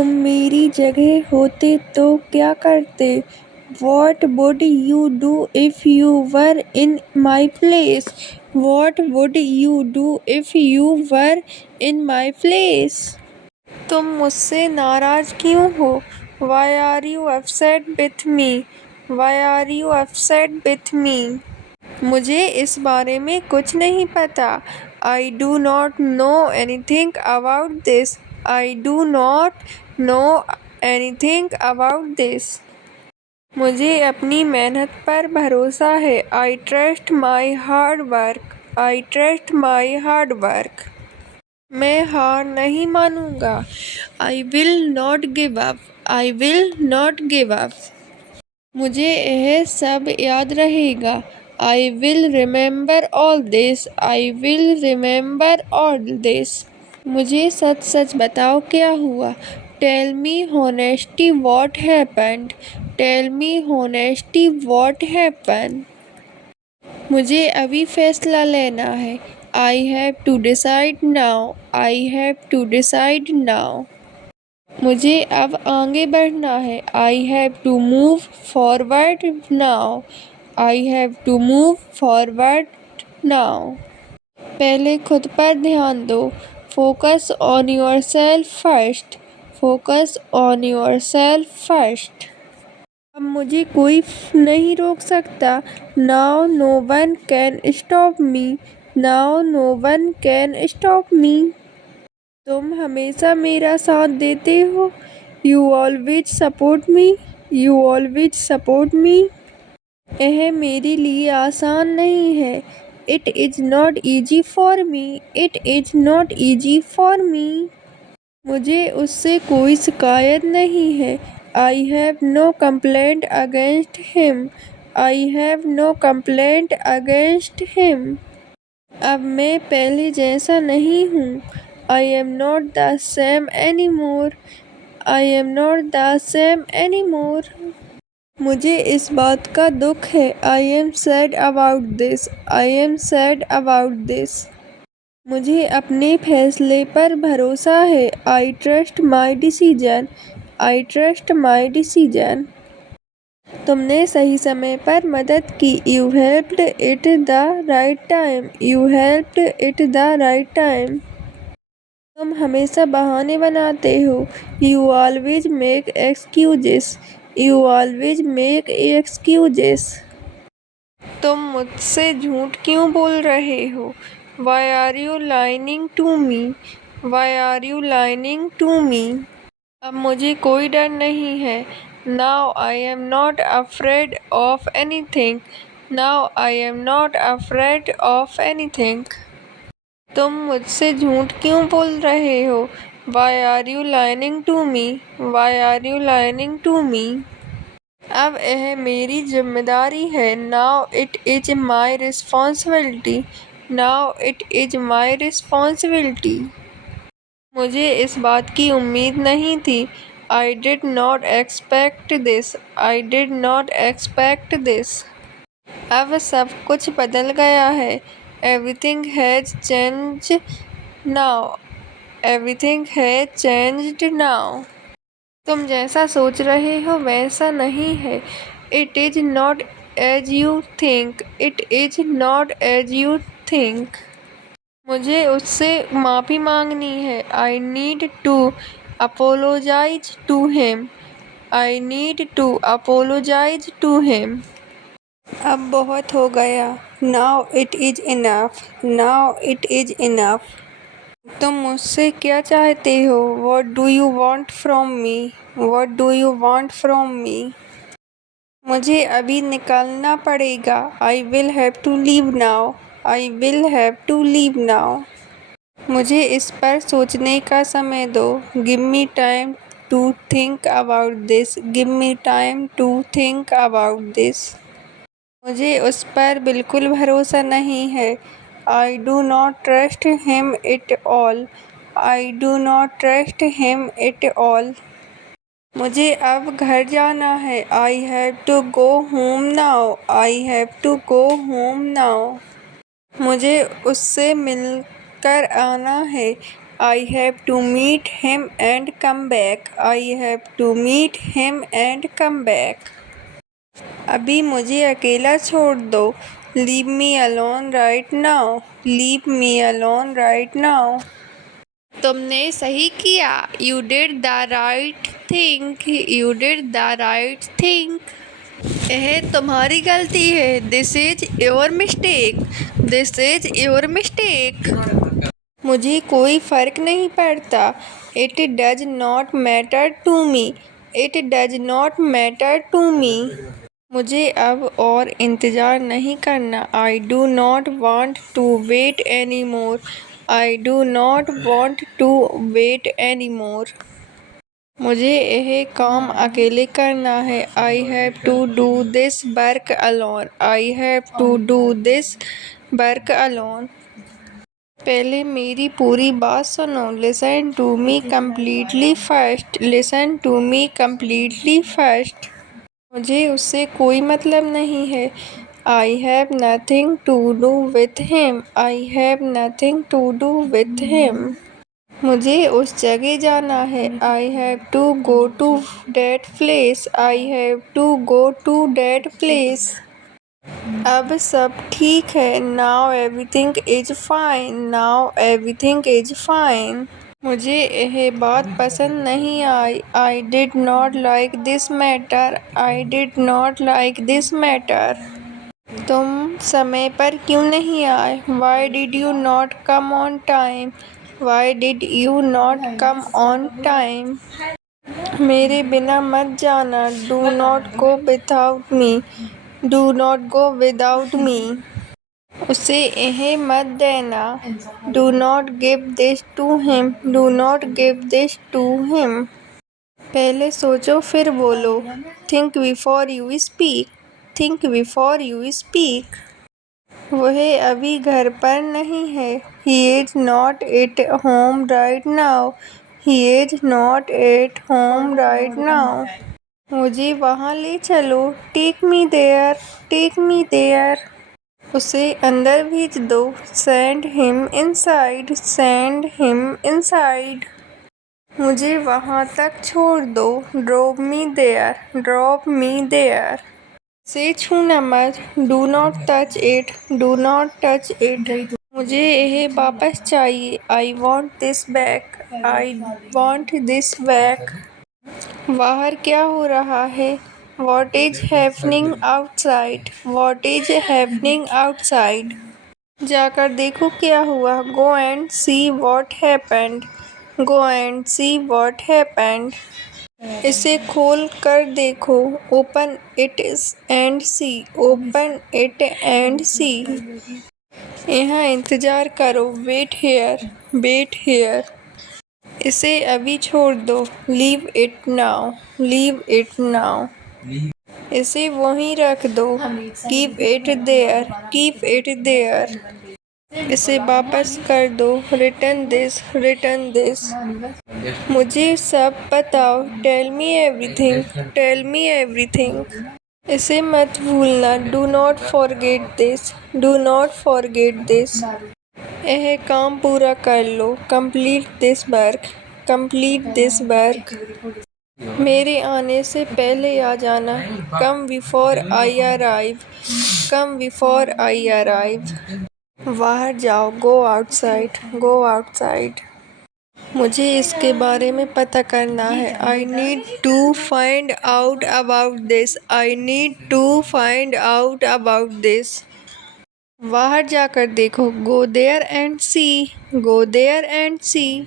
तुम मेरी जगह होते तो क्या करते? What would you do if you were in my place? What would you do if you were in my place? तुम मुझसे नाराज क्यों हो? Why are you upset with me? Why are you upset with me? मुझे इस बारे में कुछ नहीं पता। I do not know anything about this. I do not know anything about this. मुझे अपनी मेहनत पर भरोसा है। I trust my hard work. I trust my hard work. मैं हार नहीं मानूंगा। I will not give up. I will not give up. मुझे यह सब याद रहेगा। I will remember all this. I will remember all this. मुझे सच सच बताओ क्या हुआ। Tell me honestly what happened. Tell me honestly what happened. मुझे अभी फैसला लेना है। I have to decide now. I have to decide now. मुझे अब आगे बढ़ना है। I have to move forward now. I have to move forward now. पहले खुद पर ध्यान दो। Focus on yourself first. Focus on yourself first. अब मुझे कोई नहीं रोक सकता। Now no one can stop me. Now no one can stop me. तुम हमेशा मेरा साथ देते हो। You always support me. You always support me. यह मेरे लिए आसान नहीं है। It is not easy for me. It is not easy for me. मुझे उससे कोई शिकायत नहीं है। I have no complaint against him. I have no complaint against him. अब मैं पहले जैसा नहीं हूँ। I am not the same anymore. I am not the same anymore. मुझे इस बात का दुख है। I am sad about this. I am sad about this. मुझे अपने फैसले पर भरोसा है। I trust my decision. I trust my decision. तुमने सही समय पर मदद की। You helped at the right time. You helped at the right time. तुम हमेशा बहाने बनाते हो। You always make excuses. You always make excuses. तुम मुझसे झूठ क्यों बोल रहे हो? Why are you lying to me? Why are you lying to me? अब मुझे कोई डर नहीं है। Now I am not afraid of anything. Now I am not afraid of anything. तुम मुझसे झूठ क्यों बोल रहे हो? Why are you lying to me? Why are you lying to me? अब यह मेरी जिम्मेदारी है। Now it is my responsibility. Now it is my responsibility. मुझे इस बात की उम्मीद नहीं थी। I did not expect this. I did not expect this. अब सब कुछ बदल गया है। Everything has changed now. Everything has changed now. तुम जैसा सोच रहे हो वैसा नहीं है। It is not as you think. It is not as you think. मुझे उससे माफ़ी मांगनी है। I need to apologize to him. I need to apologize to him. अब बहुत हो गया। Now it is enough. Now it is enough. तुम मुझसे क्या चाहते हो? What do you want from me? What do you want from me? मुझे अभी निकलना पड़ेगा। I will have to leave now. I will have to leave now. मुझे इस पर सोचने का समय दो। Give me time to think about this. Give me time to think about this. मुझे उस पर बिल्कुल भरोसा नहीं है। I do not trust him at all. I do not trust him at all. मुझे अब घर जाना है। I have to go home now. I have to go home now. मुझे उससे मिलकर आना है। I have to meet him and come back. I have to meet him and come back. अभी मुझे अकेला छोड़ दो. Leave me alone right now. Leave me alone right now. तुमने सही किया. You did the right thing. You did the right thing. यह तुम्हारी गलती है. This is your mistake. This is your mistake. मुझे कोई फ़र्क नहीं पड़ता. It does not matter to me. It does not matter to me. मुझे अब और इंतज़ार नहीं करना. I do not want to wait anymore. I do not want to wait anymore. मुझे यह काम अकेले करना है. I have to do this work alone. I have to do this work alone. पहले मेरी पूरी बात सुनो. Listen to me completely first. Listen to me completely first. मुझे उससे कोई मतलब नहीं है. I have nothing to do with him. I have nothing to do with him. मुझे उस जगह जाना है. I have to go to that place. I have to go to that place. अब सब ठीक है. Now everything is fine. Now everything is fine. मुझे यह बात पसंद नहीं आई. I did not like this matter. I did not like this matter. तुम समय पर क्यों नहीं आए? Why did you not come on time? Why did you not come on time? मेरे बिना मत जाना. Do not go without me. Do not go without me. उसे यह मत देना. Do not give this to him. Do not give this to him. पहले सोचो फिर बोलो. Think before you speak. Think before you speak. वह अभी घर पर नहीं है. He is not at home right now. He is not at home right now. मुझे वहाँ ले चलो. Take me there. Take me there. उसे अंदर भेज दो. Send him inside. Send him inside. मुझे वहाँ तक छोड़ दो. Drop me there. Drop me there. से छूना मत. Do not touch it. Do not touch it. मुझे यह वापस चाहिए. I want this back. I want this back. बाहर क्या हो रहा है? What is happening outside? What is happening outside? जाकर देखो क्या हुआ. Go and see what happened. Go and see what happened. इसे खोल कर देखो. Open it and see. Open it and see. यहाँ इंतज़ार करो. Wait here. Wait here. इसे अभी छोड़ दो. Leave it now. Leave it now. इसे वहीं रख दो. Keep it there. Keep it there. इसे वापस कर दो. Return this. Return this. मुझे सब बताओ. Tell me everything. Tell me everything. इसे मत भूलना. Do not forget this. Do not forget this. यह काम पूरा कर लो. Complete this work. Complete this work. मेरे आने से पहले आ जाना. Come before I arrive. Come before I arrive. बाहर जाओ. Go outside. Go outside. मुझे इसके बारे में पता करना है. I need to find out about this. I need to find out about this. बाहर जाकर देखो. Go there and see. Go there and see.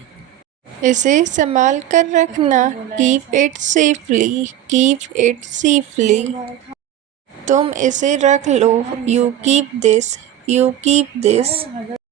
इसे संभाल कर रखना. Keep it safely. Keep it safely. तुम इसे रख लो. You keep this. You keep this.